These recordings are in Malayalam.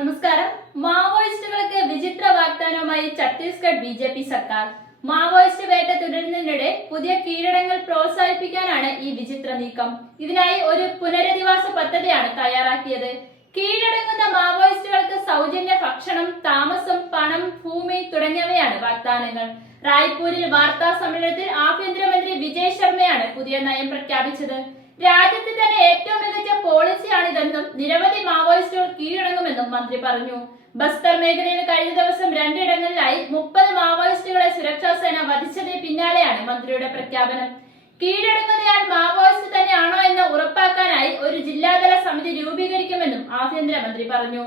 നമസ്കാരം. മാവോയിസ്റ്റുകൾക്ക് വിചിത്ര വാഗ്ദാനവുമായി ഛത്തീസ്ഗഡ് ബി ജെ പി സർക്കാർ. മാവോയിസ്റ്റ് വേട്ട തുടരുന്നതിനിടെ പുതിയ കീഴടങ്ങൾ പ്രോത്സാഹിപ്പിക്കാനാണ് ഈ വിചിത്ര നീക്കം. ഇതിനായി ഒരു പുനരധിവാസ പദ്ധതിയാണ് തയ്യാറാക്കിയത്. കീഴടങ്ങുന്ന മാവോയിസ്റ്റുകൾക്ക് സൗജന്യ ഭക്ഷണം താമസം പണം ഭൂമി തുടങ്ങിയവയാണ് വാഗ്ദാനങ്ങൾ. റായ്പൂരിൽ വാർത്താ സമ്മേളനത്തിൽ ആഭ്യന്തരമന്ത്രി വിജയ് ശർമ്മയാണ് പുതിയ നയം പ്രഖ്യാപിച്ചത്. രാജ്യത്തെ തന്നെ ഏറ്റവും മികച്ച പോളിസിയാണിതെന്നും നിരവധി മാവോയിസ്റ്റുകൾ കീഴടങ്ങുമെന്നും മന്ത്രി പറഞ്ഞു. ബസ്തർ മേഖലയിൽ കഴിഞ്ഞ ദിവസം രണ്ടിടങ്ങളിലായി മുപ്പത് മാവോയിസ്റ്റുകളെ സുരക്ഷാ സേന വധിച്ചതിന് പിന്നാലെയാണ് മന്ത്രിയുടെ പ്രഖ്യാപനം. കീഴടങ്ങുന്നയാൾ മാവോയിസ്റ്റ് തന്നെയാണോ എന്ന് ഉറപ്പാക്കാനായി ഒരു ജില്ലാതല സമിതി രൂപീകരിക്കുമെന്നും ആഭ്യന്തരമന്ത്രി പറഞ്ഞു.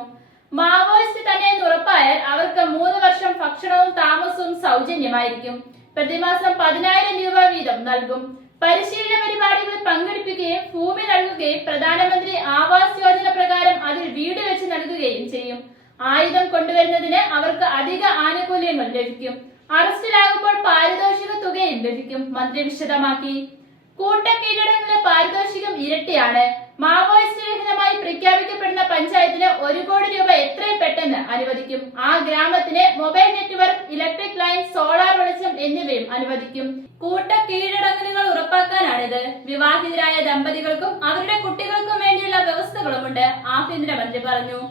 മാവോയിസ്റ്റ് തന്നെയെന്ന് ഉറപ്പായാൽ അവർക്ക് മൂന്ന് വർഷം ഭക്ഷണവും താമസവും സൗജന്യമായിരിക്കും. പ്രതിമാസം പതിനായിരം രൂപ വീതം നൽകും. പരിശീലന പരിപാടികളിൽ പങ്കെടുപ്പിക്കുകയും ഭൂമി നൽകുകയും പ്രധാനമന്ത്രി ആവാസ് യോജന പ്രകാരം അതിൽ വീട് വെച്ച് നൽകുകയും ചെയ്യും. ആയുധം കൊണ്ടുവരുന്നതിന് അവർക്ക് അധിക ആനുകൂല്യങ്ങൾ ലഭിക്കും. അറസ്റ്റിലാകുമ്പോൾ പാരിതോഷിക തുകയും ലഭിക്കും. മന്ത്രി വിശദമാക്കി. കൂട്ടം കീഴടങ്ങളിലെ പാരിതോഷികം ഇരട്ടിയാണ്. മാവോയിസ്റ്റ് രഹിതമായി പ്രഖ്യാപിക്കപ്പെടുന്ന പഞ്ചായത്തിന് ഒരു കോടി രൂപ എത്രയും പെട്ടെന്ന് അനുവദിക്കും. ആ ഗ്രാമത്തിന് mobile network electric line solar വെളിച്ചം എന്നിവയും അനുവദിക്കും. കൂട്ട ഉറപ്പാക്കാനാണിത് വിവാഹിതരായ ദമ്പതികൾക്കും അവരുടെ കുട്ടികൾക്കും വേണ്ടിയുള്ള വ്യവസ്ഥകളുമുണ്ട്. ആഭ്യന്തരമന്ത്രി പറഞ്ഞു.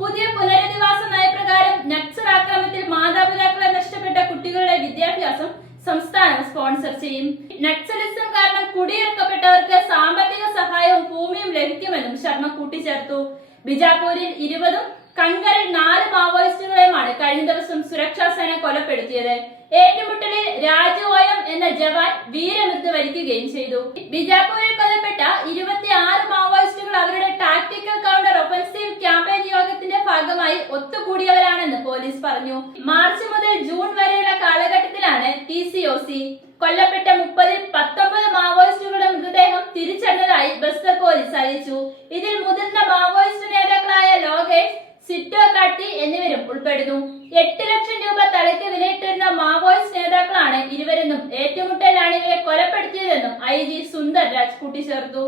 പുതിയ പുനരധിവാസ നയപ്രകാരം നക്സൽ ആക്രമണത്തിൽ മാതാപിതാക്കളെ നഷ്ടപ്പെട്ട കുട്ടികളുടെ വിദ്യാഭ്യാസം സംസ്ഥാനം സ്പോൺസർ ചെയ്യും. നക്സലിസം കാരണം കുടിയിറക്കപ്പെട്ടവർക്ക് സാമ്പത്തിക സഹായവും ഭൂമിയും ലഭിക്കുമെന്നും ശർമ്മ കൂട്ടിച്ചേർത്തു. ബിജാപൂരിൽ ഇരുപതും കങ്കറിൽ നാല് മാവോയിസ്റ്റുകളെയുമാണ് കഴിഞ്ഞ ദിവസം സുരക്ഷാ സേന കൊലപ്പെടുത്തിയത്. ഏറ്റുമുട്ടലിൽ രാജോയം എന്ന ജവാൻ വീരമൃത്യു വരിക്കുകയും ചെയ്തു. ബിജാപൂരിൽ കൊല്ലപ്പെട്ട ഇരുപത്തി ആറ് മാവോയിസ്റ്റുകൾ അവരുടെ ടാക്ടിക്കൽ കൗണ്ടർ ഒഫൻസീവ് ക്യാമ്പയിൻ യോഗത്തിന്റെ ഭാഗമായി ഒത്തുകൂടിയവരാണെന്ന് പോലീസ് പറഞ്ഞു. മാർച്ച് മുതൽ ജൂൺ വരെയുള്ള കാലഘട്ടത്തിലാണ് ടി സി ഒ സി കൊല്ലപ്പെട്ട മുപ്പതിൽ പത്തൊമ്പത് മാവോയിസ്റ്റുകളുടെ മൃതദേഹം തിരിച്ചറിഞ്ഞതായി ബസ്തർ പോലീസ് അറിയിച്ചു. ഇതിൽ മുതിർന്ന മാവോയിസ്റ്റ് നേതാക്കളായ ലോകേഷ് സിറ്റോ കാട്ടി എന്നിവരും ഉൾപ്പെടുന്നു. എട്ട് ലക്ഷം രൂപ തലയ്ക്ക് വിലയിട്ടിരുന്ന മാവോയിസ്റ്റ് നേതാക്കളാണ് ഇരുവരെന്നും ഏറ്റുമുട്ടലാണ് ഇവരെ കൊലപ്പെടുത്തിയതെന്നും ഐ ജി സുന്ദർ രാജ് കൂട്ടിച്ചേർത്തു